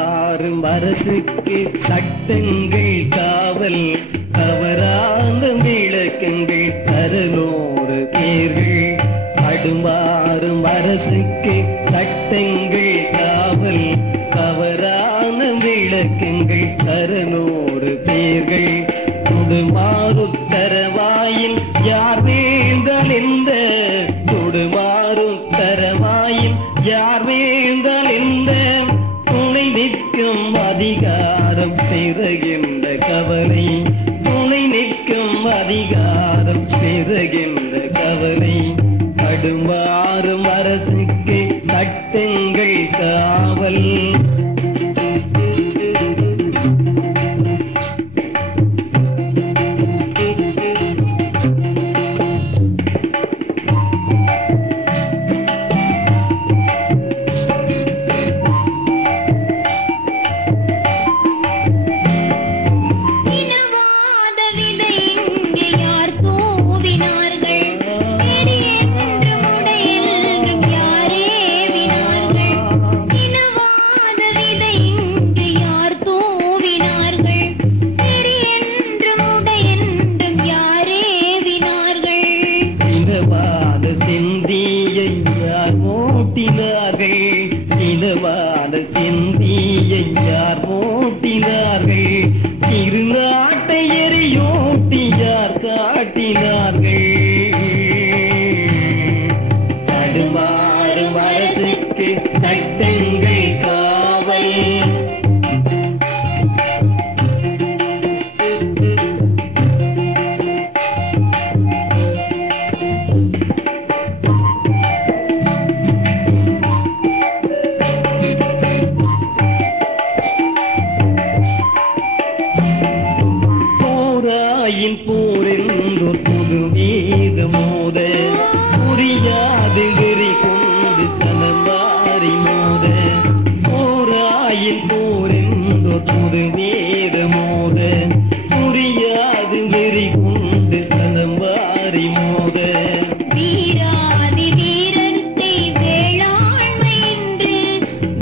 கடுமாறும் அரசுக்கு சட்டங்கள் காவல் தவறான விளக்கங்கள் தரலோடு பேர்கள். கடுமாறும் அரசுக்கு சட்டங்கள் காவல் தவறான விளக்கங்கள் தரலோடு பேர்கள். சுடுமாறு தரவாயில் யார் வேந்தல் எந்த சுடுமாறு தரவாயில் யார் வேந்தல் எந்த துணை நிற்கும் அதிகாரம் பெறுகின்ற கவலை. துணை நிற்கும் அதிகாரம் பெறுகின்ற கவலை. கடுமாறும் அரசுக்கு சட்டங்கள் காவல். இனவாத சிந்தியை யார் மூட்டினார்கள்? திருநாட்டை எரியூட்டி யார் காட்டினார்கள்? தடுமாறும் அரசுக்கு சட்டங்கள் காவல். போரென்றோர் புது மீத மோத புரியாது வெறி கொண்டு சனமாறி மோத. போராயின் போரென்றோர் புது மீத மோத புரியாது வெறி கொண்டு சனமாறி மோத. வீராதி வீரர் செய் வேளாண்மை என்று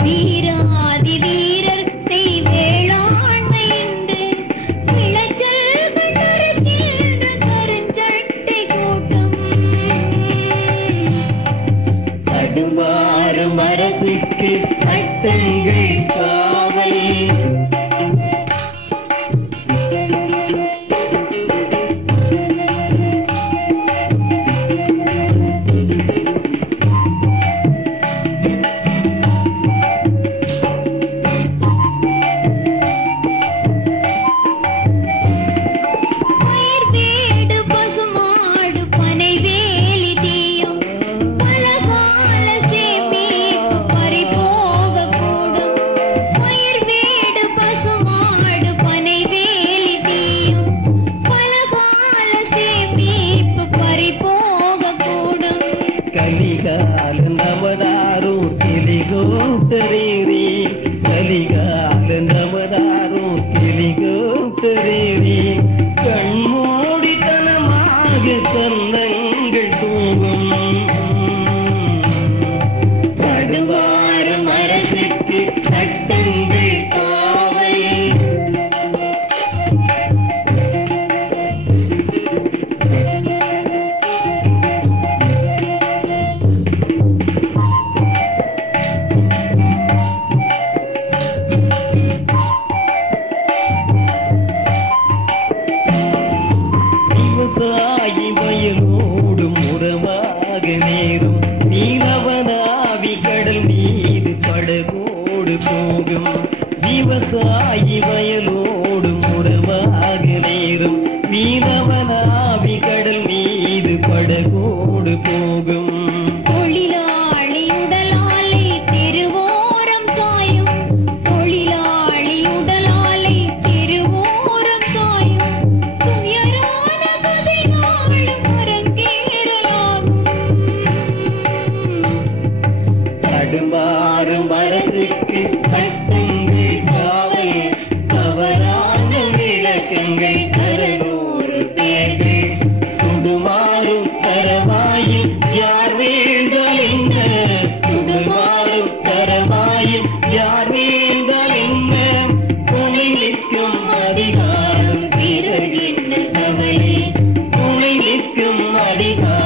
வீராதி வீரர் செய் வேளாண்மை என்று விளைச்சல் அரசுக்கு சட்டங்கள் காவல். கலிகால நமதாரோ கிளிகோட்டரேரி கலிகால நமதாரோ கிளிகோட்டரேரி கண்மூடித்தனமாக தந்தங்கள் தூங்கும். கடுமாறும் அரசுக்கு சட்டங்கள் காவல். விவசாயி வயலோடும் உறவாக நேரும் நீலவனாவி கடல் மீது படகோடு போகும். விவசாயி வயலோடும் உறவாக நேரும் நீலவனாவி கடல் மீது படகோடு போகும். கடுமாறும் அரசுக்கு சட்டங்கள் காவல். தவறான விளக்கங்கள் தரலோரு பேர்கள். சுடுமாறும் தரவாயில் யார் வேந்தல் என்ற சுடுமாறும் தரவாயில் யார் வேந்தல் என்ற அதிகாரம்